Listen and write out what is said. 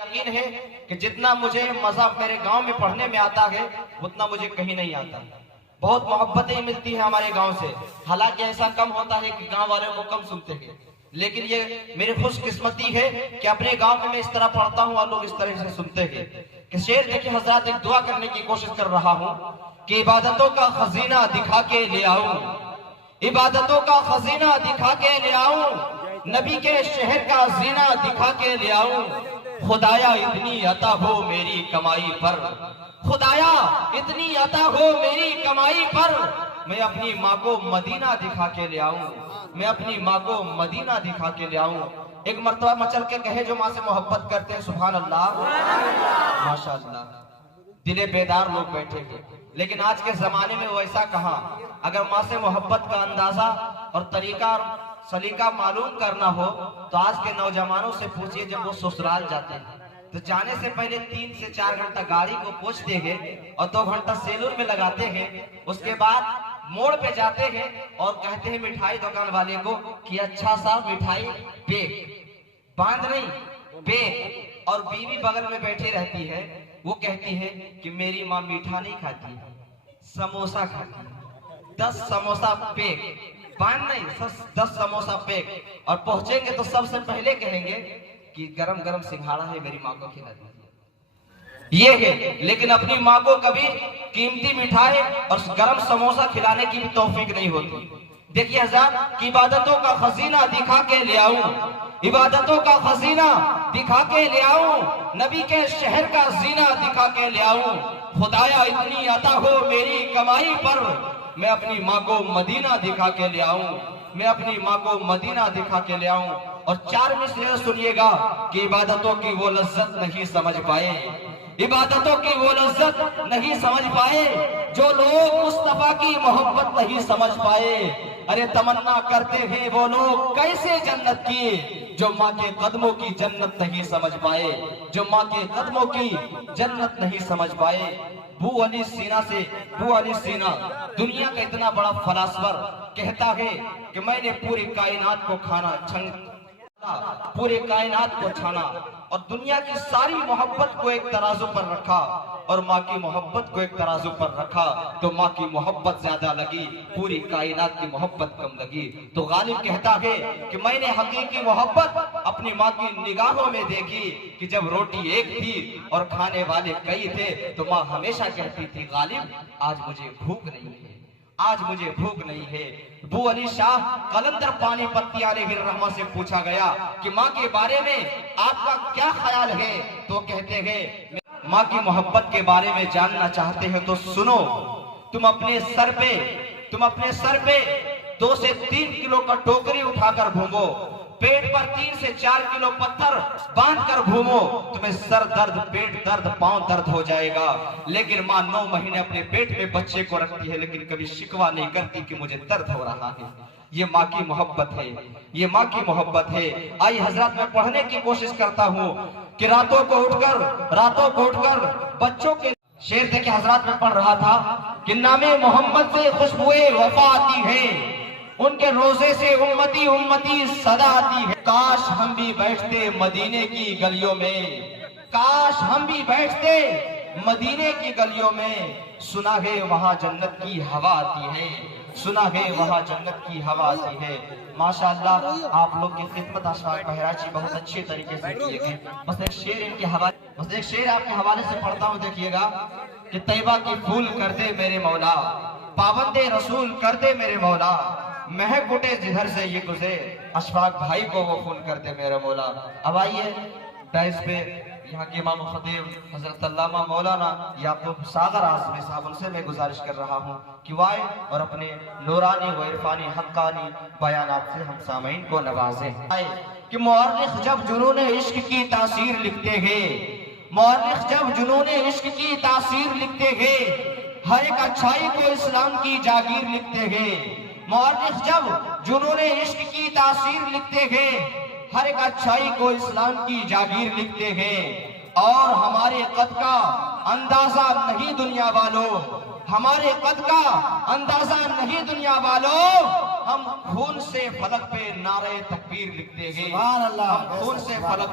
यकीन है कि जितना मुझे मजा मेरे गांव में पढ़ने में आता है उतना मुझे कहीं नहीं आता। बहुत मोहब्बतें मिलती है हमारे गांव से, हालांकि ऐसा कम होता है कि गांव वालों को कम सुनते हैं, लेकिन ये मेरी खुशकिस्मती है कि अपने गांव में मैं इस तरह पढ़ता हूँ और लोग इस तरह से सुनते हैं। कि शेर देखिए हजरत, एक दुआ करने की कोशिश कर रहा हूँ कि इबादतों का खजीना दिखा के ले आऊं, इबादतों का खजीना दिखा के ले आऊं, नबी के शहर का जीना दिखा के ले आऊं। खुदाया इतनी अता हो मेरी कमाई पर, खुदाया इतनी अता हो मेरी कमाई पर, मैं अपनी माँ को मदीना दिखा के ले आऊं, मैं अपनी माँ को मदीना दिखा के ले आऊं। एक मर्तबा मचल के कहे जो माँ से मोहब्बत करते हैं, सुभान अल्लाह माशाअल्लाह, दिले बेदार लोग बैठे हैं। लेकिन आज के जमाने में वैसा कहाँ, अगर माँ से मोहब्बत का अंदाजा और तरीका सलीका मालूम करना हो तो आज के नौजवानों से पूछिए। जब वो ससुराल जाते हैं तो जाने से पहले 3 से 4 घंटा गाड़ी को पोंछते हैं और 2 घंटा सेलून में लगाते हैं। उसके बाद मोड़ पे जाते हैं और कहते हैं मिठाई दुकान वाले को कि अच्छा सा मिठाई बेक, बांध नहीं बेक। और बीवी बगल में बैठी रहती है, वो कहती है कि मेरी माँ मीठा नहीं खाती, समोसा खाती, 10 समोसा पेक, बांध नहीं 10 समोसा पेक। और पहुंचेंगे तो सबसे पहले कहेंगे कि गरम गरम सिंघाड़ा है, मेरी माँ को खिला दीजिए, ये है। लेकिन अपनी माँ को कभी कीमती मिठाई और गरम समोसा खिलाने की भी तौफीक नहीं होती। देखिए हज़रात, कि इबादतों का खजीना दिखा के ले आऊं, इबादतों का खजीना दिखा के ले आऊं, नबी के शहर का जीना दिखा के ले आऊं। खुदाया इतनी अता हो मेरी कमाई पर, मैं अपनी माँ को मदीना दिखा के ले आऊं, मैं अपनी माँ को मदीना दिखा के ले आऊं। और 4 मिसरे सुनिएगा कि इबादतों की वो लज्जत नहीं समझ पाए, इबादतों की वो लज्जत नहीं समझ पाए जो लोग मुस्तफा की मोहब्बत नहीं समझ पाए। अरे तमन्ना करते हैं वो लोग कैसे जन्नत की जो माँ के कदमों की जन्नत नहीं समझ पाए, जो माँ के कदमों की जन्नत नहीं समझ पाए। अबू अली सीना से, अबू अली सीना दुनिया का इतना बड़ा फलासफर कहता है कि मैंने पूरी कायनात को खाना, पूरे कायनात को छाना और दुनिया की सारी मोहब्बत को एक तराजू पर रखा और माँ की मोहब्बत को एक तराजू पर रखा तो माँ की मोहब्बत ज्यादा लगी, पूरी कायनात की मोहब्बत कम लगी। तो गालिब कहता है कि मैंने हकीकी मोहब्बत अपनी माँ की निगाहों में देखी कि जब रोटी एक थी और खाने वाले कई थे तो माँ हमेशा कहती थी गालिब आज मुझे भूख नहीं है, आज मुझे भूख नहीं है। अबू अली शाह कलंदर पानीपती अलैहिर्रहमा से पूछा गया कि माँ के बारे में आपका क्या ख्याल है, तो कहते हैं माँ की मोहब्बत के बारे में जानना चाहते हैं तो सुनो, तुम अपने सर पे 2 से 3 किलो का टोकरी उठाकर घूमो, पेट पर 3 से 4 किलो पत्थर बांध कर घूमो, तुम्हें सर दर्द, पेट दर्द, पांव दर्द हो जाएगा। लेकिन माँ 9 महीने अपने पेट में बच्चे को रखती है लेकिन कभी शिकवा नहीं करती कि मुझे दर्द हो रहा है। ये माँ की मोहब्बत है, ये माँ की मोहब्बत है। आई हजरत, मैं पढ़ने की कोशिश करता हूँ कि रातों को उठकर बच्चों के शेर देखे हजरत, में पढ़ रहा था कि नामे मोहम्मद से खुशबुए वफा आती है, उनके रोजे से उम्मती उम्मती सदा आती है। काश हम भी बैठते मदीने की गलियों में, काश हम भी बैठते मदीने की गलियों में, सुना है वहाँ जन्नत की हवा आती है, सुना है वहाँ जन्नत की हवा आती है। माशाअल्लाह, आप लोग की खिदमत अशफाक बहराची बहुत अच्छे तरीके से किए गए। बस एक शेर इनके हवाले, बस एक शेर आपके हवाले से पढ़ता हूँ, देखिएगा कि तैयबा की फूल कर दे मेरे मौला, पाबंदे रसूल कर दे मेरे मौला, महक उठे जिधर से ये गुजरे, अशफाक भाई को वो खून करते मेरा मौला। अब आइए डाइस पे यहाँ के इमाम खतीब हजरत अल्लामा मौलाना याकूब सागर आज़मी साहब, उनसे मैं गुजारिश कर रहा हूँ कि वाए और अपने नूरानी व इरफानी हक्कानी बयानात से हम सामीन को नवाजें। कि मुअर्रिख जब जुनूने इश्क की तासीर लिखते हैं, मुअर्रिख जब जुनूने इश्क की तासीर लिखते हैं, हर एक अच्छाई को इस्लाम की जागीर लिखते हैं। मुअर्रिख जब जुनूने इश्क की तासीर लिखते हैं, हर एक अच्छाई को इस्लाम की जागीर लिखते हैं। और हमारे कद का अंदाजा नहीं दुनिया वालों, हमारे कद का अंदाजा नहीं दुनिया वालों, हम खून से फलक पे नारे तकबीर लिखते हैं। सुभान अल्लाह। हम खून से फलक